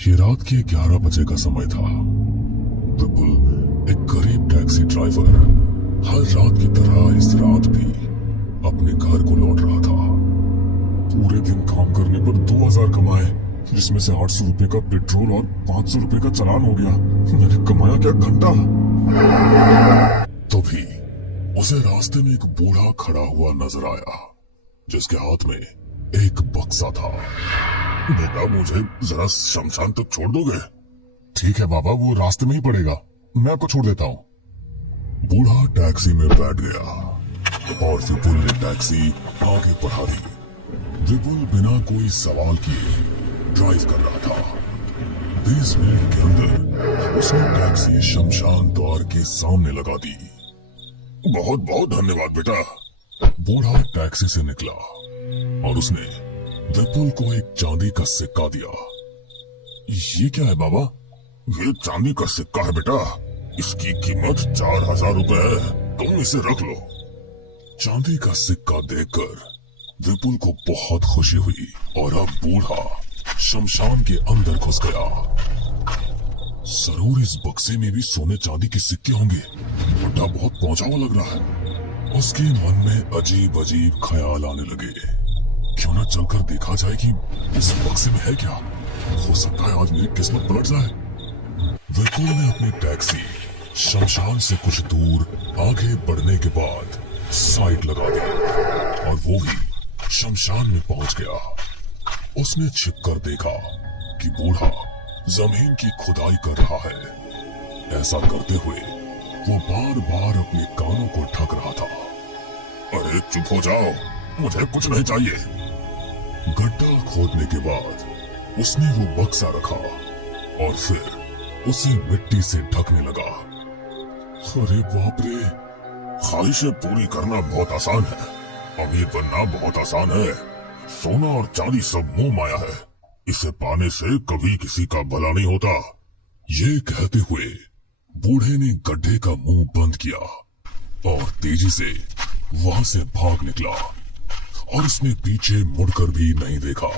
ये रात के 11 बजे का समय था। विपुल, एक गरीब टैक्सी ड्राइवर, हर रात की तरह इस रात भी अपने घर को लौट रहा था। पूरे दिन काम करने पर 2000 कमाए, जिसमें से 800 रुपए का पेट्रोल और 500 रुपए का चालान हो गया। मैंने कमाया क्या घंटा। तो भी उसे रास्ते में एक बूढ़ा खड़ा हुआ नजर आया, जिसके हाथ में एक बक्सा था। बेटा, मुझे जरा शमशान तक छोड़ दोगे? ठीक है बाबा, वो रास्ते में ही पड़ेगा, मैं आपको छोड़ देता हूँ। बूढ़ा टैक्सी में बैठ गया और विपुल ने टैक्सी आगे बढ़ा दी। विपुल बिना कोई सवाल किए ड्राइव कर रहा था। 20 मिनट के अंदर उसने टैक्सी शमशान द्वार के सामने लगा दी। बहुत बहुत धन्यवाद बेटा। बूढ़ा टैक्सी से निकला और उसने विपुल को एक चांदी का सिक्का दिया। ये क्या है बाबा? ये चांदी का सिक्का है बेटा, इसकी कीमत 4000 रुपए है, तुम इसे रख लो। चांदी का सिक्का देखकर विपुल को बहुत खुशी हुई और अब बूढ़ा शमशान के अंदर घुस गया। जरूर इस बक्से में भी सोने चांदी के सिक्के होंगे, बुड्ढा बहुत पहुंचा हुआ लग रहा है। उसके मन में अजीब अजीब ख्याल आने लगे। क्यों ना चलकर देखा जाए कि इस बक्से में है क्या। हो सकता है आज मेरी किस्मत पलट जाए। विपुल ने अपनी टैक्सी शमशान से कुछ दूर आगे बढ़ने के बाद साइड लगा दी और वो भी शमशान में पहुंच गया। उसने छिपकर देखा कि बूढ़ा जमीन की खुदाई कर रहा है। ऐसा करते हुए वो बार बार अपने कानों को ढक रहा था। अरे चुप हो जाओ, मुझे कुछ नहीं चाहिए। गड्ढा खोदने के बाद उसने वो बक्सा रखा और फिर उसे मिट्टी से ढकने लगा। अरे बाप रे, ख्वाहिशें पूरी करना बहुत आसान है, अमीर बनना बहुत आसान है। सोना और चांदी सब मोह माया है, इसे पाने से कभी किसी का भला नहीं होता। ये कहते हुए बूढ़े ने गड्ढे का मुंह बंद किया और तेजी से वहां से भाग निकला और उसने पीछे मुड़कर भी नहीं देखा।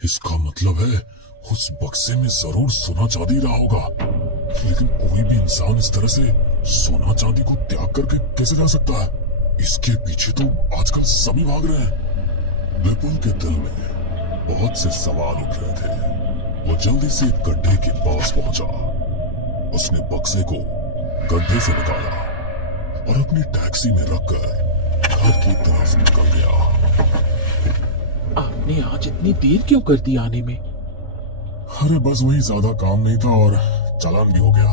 इसका मतलब है उस बक्से में जरूर सोना चांदी रहा होगा, लेकिन कोई भी इंसान इस तरह से सोना चांदी को त्याग करके कैसे जा सकता है? इसके पीछे तो आजकल सभी भाग रहे हैं। विपुल के दिल में बहुत से सवाल उठ रहे थे। वो जल्दी से गड्ढे के पास पहुंचा। उसने बक्से को गड्ढे से निकाला और अपनी टैक्सी में रखकर घर की तरफ निकल गया। आपने आज इतनी देर क्यों कर दी आने में? अरे बस वही, ज्यादा काम नहीं था और चालान भी हो गया,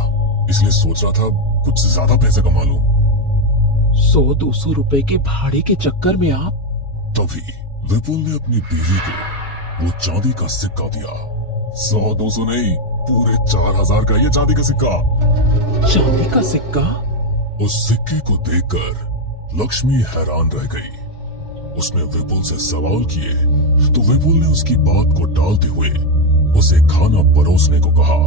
इसलिए सोच रहा था कुछ ज्यादा पैसे कमा लूं। 100-200 रुपए के भाड़े के चक्कर में आप? तभी विपुल ने अपनी बीवी को वो चांदी का सिक्का दिया। 100-200 नहीं, पूरे 4000 का ये चांदी का सिक्का। चांदी का सिक्का? उस सिक्के को देखकर लक्ष्मी हैरान रह गई। उसने विपुल से सवाल किए तो विपुल ने उसकी बात को टालते हुए उसे खाना परोसने को कहा।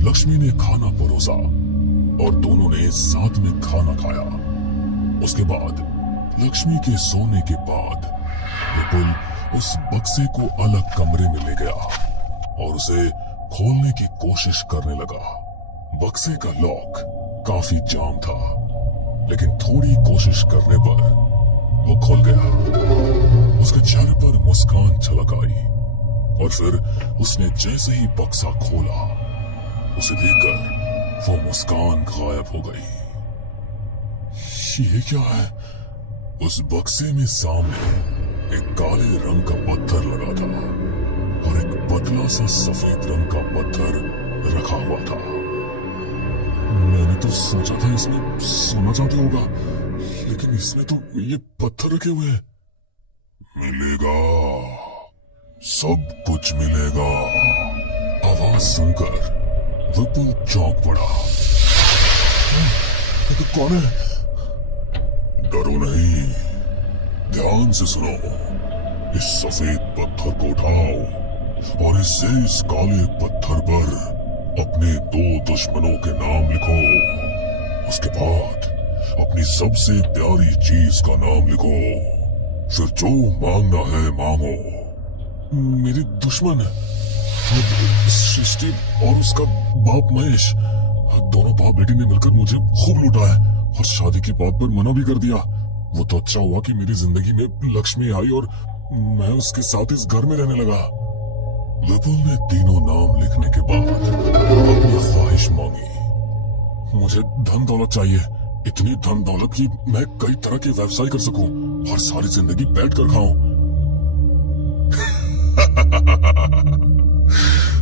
लक्ष्मी ने खाना परोसा और दोनों ने साथ में खाना खाया। उसके बाद लक्ष्मी के सोने के बाद विपुल उस बक्से को अलग कमरे में ले गया और उसे खोलने की कोशिश करने लगा। बक्से का लॉक काफी जाम था, लेकिन थोड़ी कोशिश करने पर वो खुल गया। उसके चेहरे पर मुस्कान छलक आई और फिर उसने जैसे ही बक्सा खोला, उसे देखकर वो मुस्कान गायब हो गई। ये क्या है? उस बक्से में सामने एक काले रंग का पत्थर लगा था और एक पतला सा सफेद रंग का पत्थर रखा हुआ था। मैंने तो सोचा था इसमें सोना चांदी होगा, लेकिन इसमें तो ये पत्थर रखे हुए हैं। मिलेगा, सब कुछ मिलेगा। आवाज सुनकर विपुल चौंक पड़ा। तो कौन है? डरो नहीं, ध्यान से सुनो। इस सफेद पत्थर को उठाओ और इससे इस काले पत्थर पर अपने 2 दुश्मनों के नाम लिखो। उसके बाद अपनी सबसे प्यारी चीज का नाम लिखो, फिर जो मांगना है मांगो। मेरे दुश्मन सृष्टि और उसका बाप महेश, दोनों बाप बेटी ने मिलकर मुझे खूब लूटा है और शादी की बात पर मना भी कर दिया। वो तो अच्छा हुआ कि मेरी जिंदगी में लक्ष्मी आई और मैं उसके साथ इस घर में रहने लगा। विपुल ने तीनों नाम लिखने के बाद अपनी ख्वाहिश मांगी। मुझे धन दौलत चाहिए, इतनी धन दौलत कि मैं कई तरह के व्यवसाय कर सकूं और सारी जिंदगी बैठ कर खाऊं।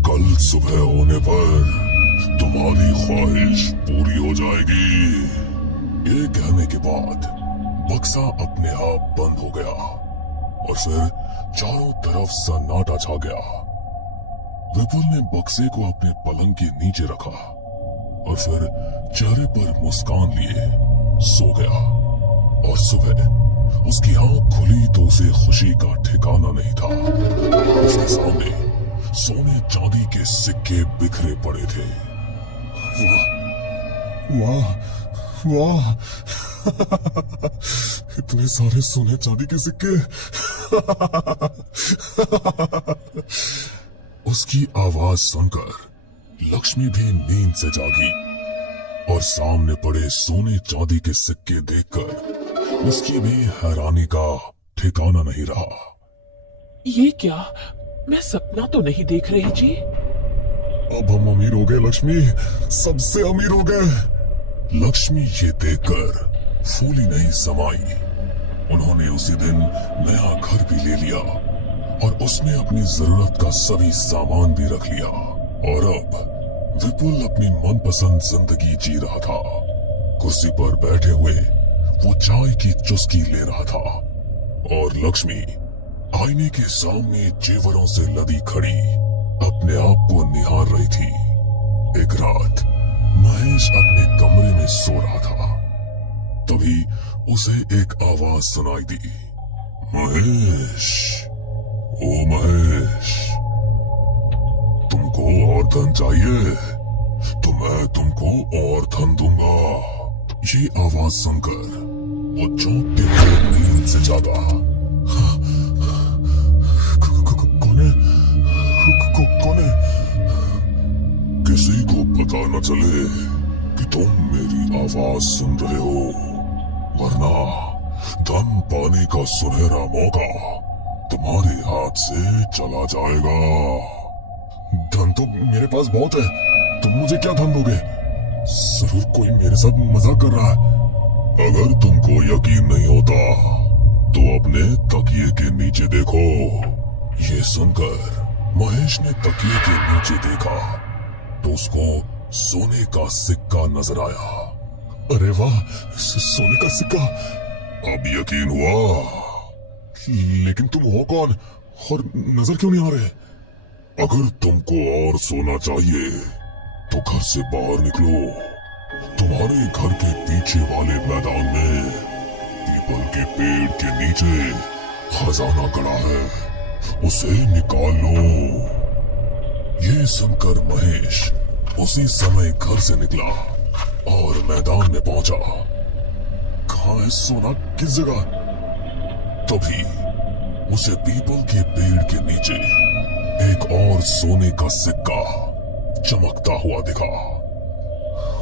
कल सुबह होने पर तुम्हारी ख्वाहिश पूरी हो जाएगी। ये कहने के बाद बक्सा अपने आप बंद हो गया और फिर चारों तरफ सन्नाटा छा गया। विपुल ने बक्से को अपने पलंग के नीचे रखा और फिर चेहरे पर मुस्कान लिए सो गया। और सुबह उसकी आंख खुली तो उसे खुशी का ठिकाना नहीं था। उसके सामने सोने चांदी के सिक्के बिखरे पड़े थे। वाह वाह इतने सारे सोने चांदी के सिक्के। उसकी आवाज सुनकर लक्ष्मी भी नींद से जागी और सामने पड़े सोने चांदी के सिक्के देखकर उसकी भी हैरानी का ठिकाना नहीं रहा। ये क्या, मैं सपना तो नहीं देख रही जी? अब हम अमीर हो गए लक्ष्मी, सबसे अमीर हो गए। लक्ष्मी ये देखकर फूली नहीं समाई। उन्होंने उसी दिन नया घर भी ले लिया और उसमें अपनी जरूरत का सभी सामान भी रख लिया। और अब विपुल अपनी मनपसंद जिंदगी जी रहा था। कुर्सी पर बैठे हुए वो चाय की चुस्की ले रहा था और लक्ष्मी आईने के सामने जेवरों से लदी खड़ी अपने आप को निहार रही थी। एक रात महेश अपने कमरे में सो रहा था, तभी उसे एक आवाज सुनाई दी। महेश, ओ महेश, तुमको और धन चाहिए तो मैं तुमको और धन दूंगा। ये आवाज सुनकर वो चौंकते हुए नींद से जागा। कौन है? कौन है? किसी को पता न चले कि तुम मेरी आवाज सुन रहे हो, वरना धन पाने का सुनहरा मौका तुम्हारे हाथ से चला जाएगा। धन तो मेरे पास बहुत है, तुम मुझे क्या धन दोगे? जरूर कोई मेरे साथ मजाक कर रहा है। अगर तुमको यकीन नहीं होता तो अपने तकिए के नीचे देखो। ये सुनकर महेश ने तकिए के नीचे देखा तो उसको सोने का सिक्का नजर आया। अरे वाह, सोने का सिक्का! अब यकीन हुआ। लेकिन तुम हो कौन और नजर क्यों नहीं आ रहे? अगर तुमको और सोना चाहिए तो घर से बाहर निकलो। तुम्हारे घर के पीछे वाले मैदान में पीपल के पेड़ के नीचे खजाना गड़ा है, उसे निकाल लो। ये सुनकर महेश उसी समय घर से निकला और मैदान में पहुंचा। कहाँ है सोना, किस जगह? तभी उसे पीपल के पेड़ के नीचे एक और सोने का सिक्का चमकता हुआ दिखा।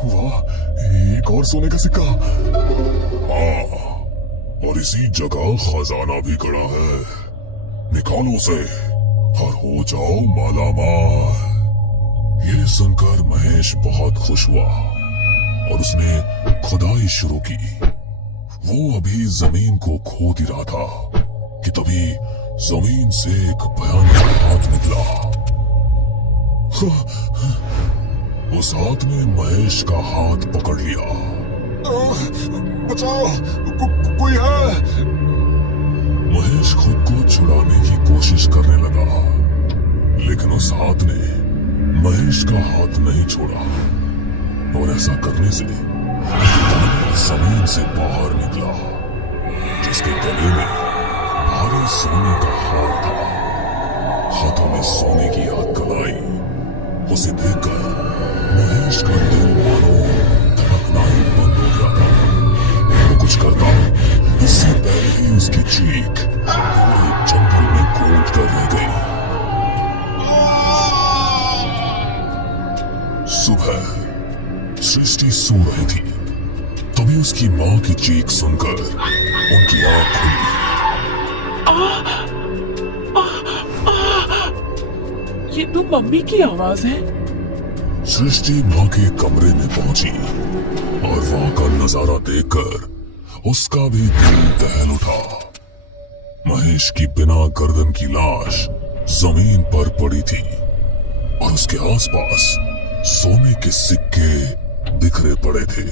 वाह, एक और सोने का सिक्का! हाँ, और इसी जगह खजाना भी गड़ा है। निकालो उसे और हो जाओ मालामाल। ये सुनकर महेश बहुत खुश हुआ और उसने खुदाई शुरू की। वो अभी जमीन को खोद ही रहा था कि तभी जमीन से एक भयानक हाथ निकला। उस हाथ ने महेश का हाथ पकड़ लिया। बचाओ, कोई है! महेश खुद को छुड़ाने की कोशिश करने लगा, लेकिन उस हाथ ने महेश का हाथ नहीं छोड़ा और ऐसा करने से जमीन से बाहर निकला, जिसके गले में भारी सोने का हार था। हाथों में सोने की हाथ कलाई। उसे देखकर महेश का दिल मानो धड़कना ही बंद हो गया था। वो कुछ करता इससे पहले ही उसकी चीख पूरे जंगल में गूंज कर रह गई। सुबह सृष्टि सो रही थी, तभी उसकी माँ की चीख सुनकर उनकी आंख खुली। ये तो मम्मी की आवाज है। सृष्टि माँ के कमरे में पहुंची और वहां का नजारा देखकर उसका भी दिल दहल उठा। महेश की बिना गर्दन की लाश जमीन पर पड़ी थी और उसके आसपास सोने के सिक्के बिखरे पड़े थे।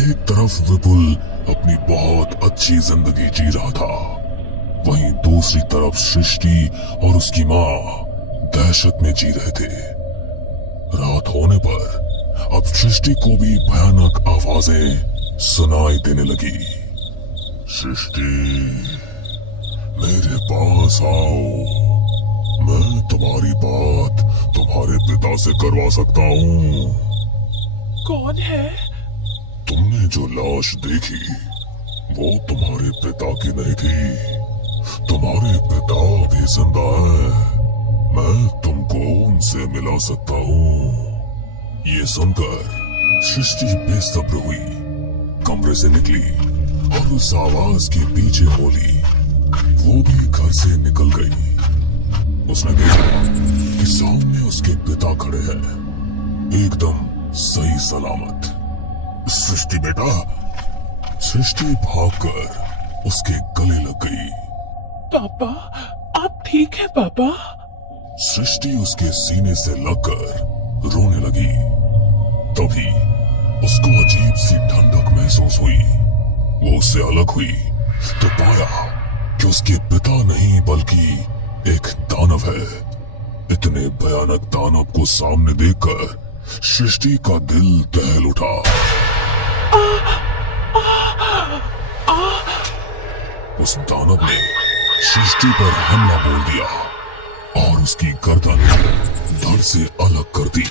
एक तरफ विपुल अपनी बहुत अच्छी जिंदगी जी रहा था, वहीं दूसरी तरफ सृष्टि और उसकी माँ दहशत में जी रहे थे। रात होने पर अब सृष्टि को भी भयानक आवाजें सुनाई देने लगी। सृष्टि, मेरे पास आओ, मैं तुम्हारी बात तुम्हारे पिता से करवा सकता हूँ। कौन है? तुमने जो लाश देखी वो तुम्हारे पिता की नहीं थी। तुम्हारे पिता भी जिंदा है, मैं तुमको उनसे मिला सकता हूँ। ये सुनकर सृष्टि बेसब्र हुई, कमरे से निकली और उस आवाज के पीछे बोली। वो भी घर से निकल गई। उसने देखा कि सामने उसके पिता खड़े हैं, एकदम सही सलामत। सृष्टि बेटा। सृष्टि भागकर उसके गले लग गई। पापा, आप ठीक है पापा? सृष्टि उसके सीने से लगकर रोने लगी। तभी उसको अजीब सी ठंडक महसूस हुई। वो उससे अलग हुई तो पाया कि उसके पिता नहीं बल्कि एक दानव है। इतने भयानक दानव को सामने देखकर सृष्टि का दिल दहल उठा। उस दानव ने सृष्टि पर हमला बोल दिया और उसकी गर्दन धड़ से अलग कर दी।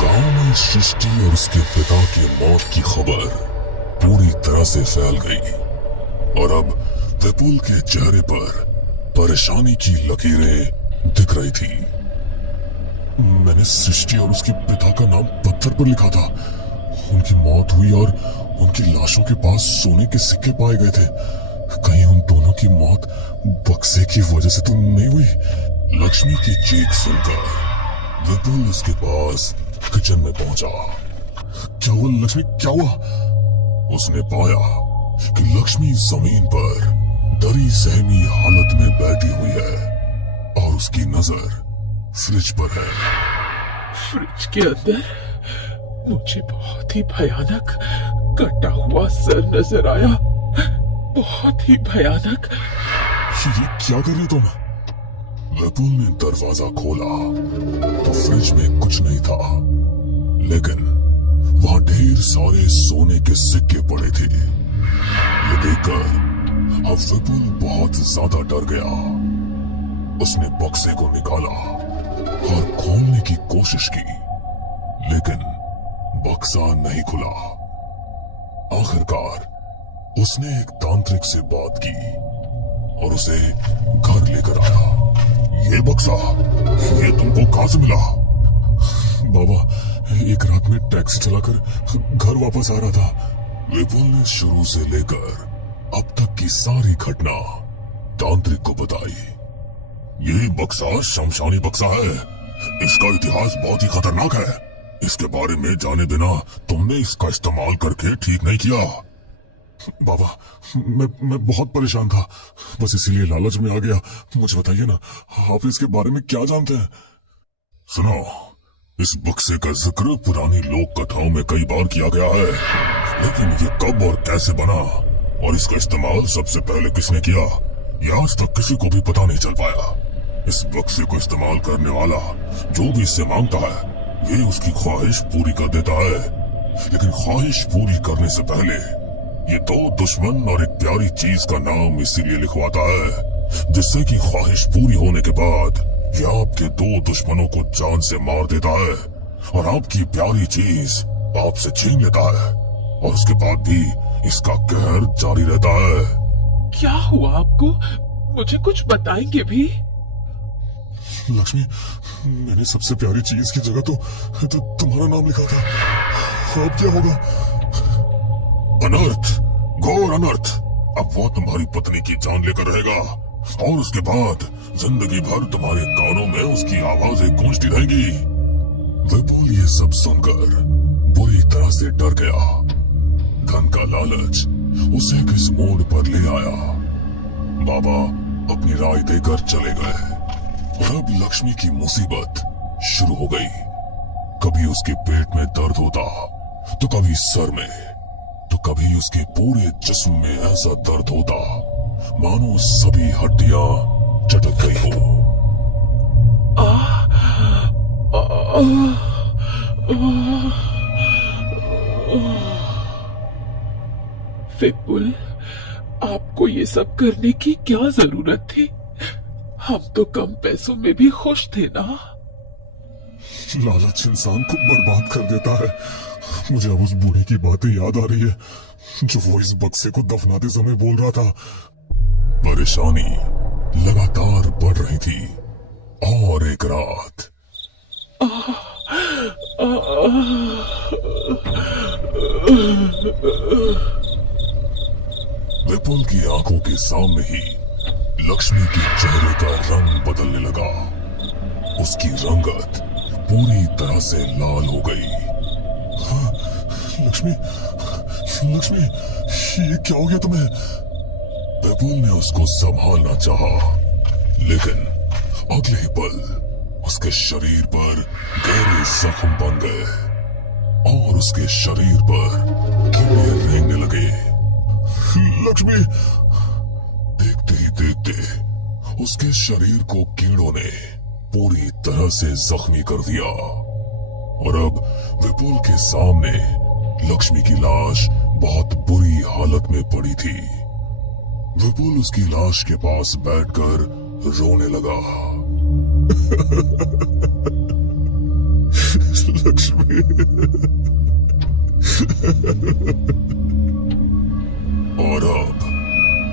गांव में सृष्टि और उसके पिता की मौत की खबर पूरी तरह से फैल गई और अब विपुल के चेहरे पर परेशानी की लकीरें दिख रही थी। मैंने सृष्टि और उसके पिता का नाम पत्थर पर लिखा था। उनकी मौत हुई और उनकी लाशों के पास सोने के सिक्के पाए गए थे। कहीं उन दोनों की मौत बक्से की वजह से तो नहीं हुई? लक्ष्मी की चीख सुनकर विपुल उसके पास किचन में पहुंचा। क्या हुआ लक्ष्मी, क्या हुआ? उसने पाया कि लक्ष्मी जमीन पर डरी सहमी हालत में बैठी हुई है और उसकी नजर फ्रिज पर है। फ्रिज के अंदर मुझे बहुत ही भयानक कटा हुआ सर नजर आया। बहुत ही भयानक। ये क्या कर रहे हो तुम? विपुल ने दरवाजा खोला तो फ्रिज में कुछ नहीं था, लेकिन वहां ढेर सारे सोने के सिक्के पड़े थे। ये देखकर अब विपुल बहुत ज्यादा डर गया। उसने बक्से को निकाला और खोलने की कोशिश की, लेकिन बक्सा नहीं खुला। आखिरकार उसने एक तांत्रिक से बात की और उसे घर लेकर आया। ये बक्सा, ये तुमको कहां से मिला? बाबा, एक रात में टैक्सी चलाकर घर वापस आ रहा था। विपुल ने शुरू से लेकर अब तक की सारी घटना तांत्रिक को बताई। ये बक्सा शमशानी बक्सा है। इसका इतिहास बहुत ही खतरनाक है। इसके बारे में जाने बिना तुमने इसका इस्तेमाल करके ठीक नहीं किया। बाबा, मैं बहुत परेशान था, बस इसीलिए लालच में आ गया। मुझे बताइए ना, आप इसके बारे में क्या जानते हैं? सुनो, इस बक्से का जिक्र पुरानी लोक कथाओं में कई बार किया गया है, लेकिन ये कब और कैसे बना और इसका इस्तेमाल सबसे पहले किसने किया, ये आज तक किसी को भी पता नहीं चल पाया। इस बक्से को इस्तेमाल करने वाला जो भी इससे मांगता है, ये उसकी ख्वाहिश पूरी कर देता है। लेकिन ख्वाहिश पूरी करने से पहले ये दो दुश्मन और एक प्यारी चीज का नाम इसीलिए लिखवाता है, जिससे कि ख्वाहिश पूरी होने के बाद ये आपके दो दुश्मनों को जान से मार देता है और आपकी प्यारी चीज आपसे छीन लेता है, और उसके बाद भी इसका कहर जारी रहता है। क्या हुआ आपको? मुझे कुछ बताएंगे भी? लक्ष्मी, मैंने सबसे प्यारी चीज की जगह तो तुम्हारा नाम लिखा था। अब क्या होगा? अनर्थ, घोर अनर्थ। अब वो तुम्हारी पत्नी की जान लेकर रहेगा और उसके बाद जिंदगी भर तुम्हारे कानों में उसकी आवाजें गूंजती रहेंगी। विपुल ये सब सुनकर बुरी तरह से डर गया। धन का लालच उसे किस मोड़ पर ले आया। बाबा अपनी राय देकर चले गए और अब लक्ष्मी की मुसीबत शुरू हो गई। कभी उसके पेट में दर्द होता, तो कभी सर में, तो कभी उसके पूरे जिस्म में ऐसा दर्द होता मानो सभी हड्डियां चटक गई हो। विपुल, आपको ये सब करने की क्या जरूरत थी? हम तो कम पैसों में भी खुश थे ना। लालच इंसान को बर्बाद कर देता है। मुझे अब उस बूढ़े की बातें याद आ रही है जो वो इस बक्से को दफनाते समय बोल रहा था। परेशानी लगातार बढ़ रही थी और एक रात विपुल की आंखों के सामने ही लक्ष्मी के चेहरे का रंग बदलने लगा। उसकी रंगत पूरी तरह से लाल हो गई। हाँ, लक्ष्मी, लक्ष्मी, ये क्या हो गया तुम्हें? विपुल ने उसको संभालना चाहा, लेकिन अगले ही पल उसके शरीर पर गहरे जख्म बन गए और उसके शरीर पर कीड़े रेंगने लगे। लक्ष्मी, देखते ही देखते उसके शरीर को कीड़ों ने पूरी तरह से जख्मी कर दिया और अब विपुल के सामने लक्ष्मी की लाश बहुत बुरी हालत में पड़ी थी। विपुल उसकी लाश के पास बैठकर रोने लगा। लक्ष्मी, और अब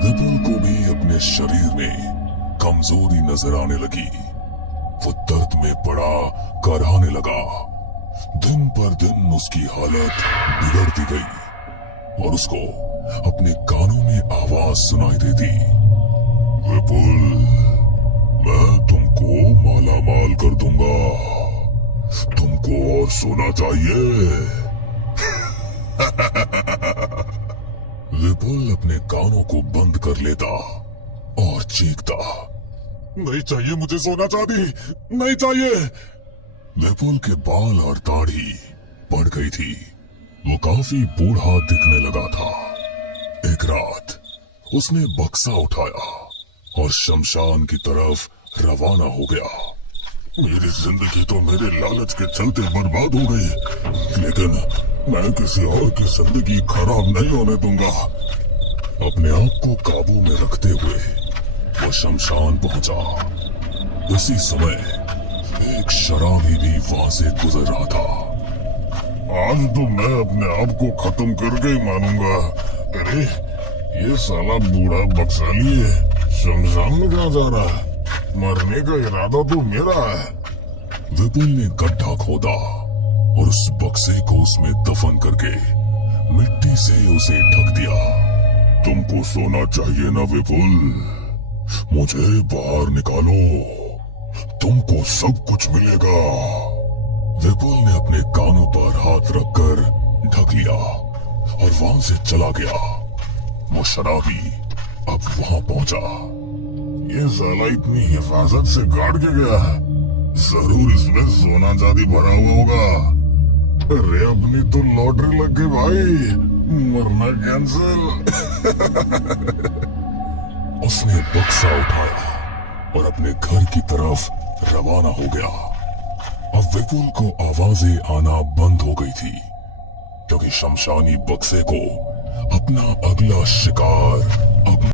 विपुल को भी अपने शरीर में कमजोरी नजर आने लगी। वो दर्द में पड़ा कराहने लगा। दिन पर दिन उसकी हालत बिगड़ती गई और उसको अपने कानों में आवाज सुनाई देती, विपुल, मैं तुमको माला माल कर दूंगा। तुमको और सोना चाहिए? विपुल अपने कानों को बंद कर लेता और चीखता, नहीं चाहिए मुझे सोना चांदी, नहीं चाहिए। विपुल के बाल और दाढ़ी बढ़ गई थी। वो काफी बूढ़ा दिखने लगा था। एक रात उसने बक्सा उठाया और शमशान की तरफ रवाना हो गया। मेरी जिंदगी तो मेरे लालच के चलते बर्बाद हो गई, लेकिन मैं किसी और की जिंदगी खराब नहीं होने दूंगा। अपने आप को काबू में रखते हुए वो शमशान पहुंचा। उसी समय एक शराबी भी वहां से गुजर रहा था। आज तो मैं अपने आप को खत्म करके ही मानूंगा। अरे ये साला बूढ़ा बक्सा लिए शमशान में कहाँ जा रहा है? मरने का इरादा तो मेरा है। विपुल ने गड्ढा खोदा और उस बक्से को उसमें दफन करके मिट्टी से उसे ढक दिया। तुमको सोना चाहिए ना विपुल? मुझे बाहर निकालो, तुमको सब कुछ मिलेगा। विपुल ने अपने कानों पर हाथ रखकर ढक लिया और वहां से चला गया। वो शराबी अब वहां पहुंचा। ये साला इतनी हिफाजत से गाड़ के गया है, जरूर इसमें सोना चांदी भरा हुआ होगा। अरे अपनी तो लॉटरी लग गई भाई, मरना कैंसिल। उसने बक्सा उठाया और अपने घर की तरफ रवाना हो गया। अब विपुल को आवाजें आना बंद हो गई थी, क्योंकि शमशानी बक्से को अपना अगला शिकार अब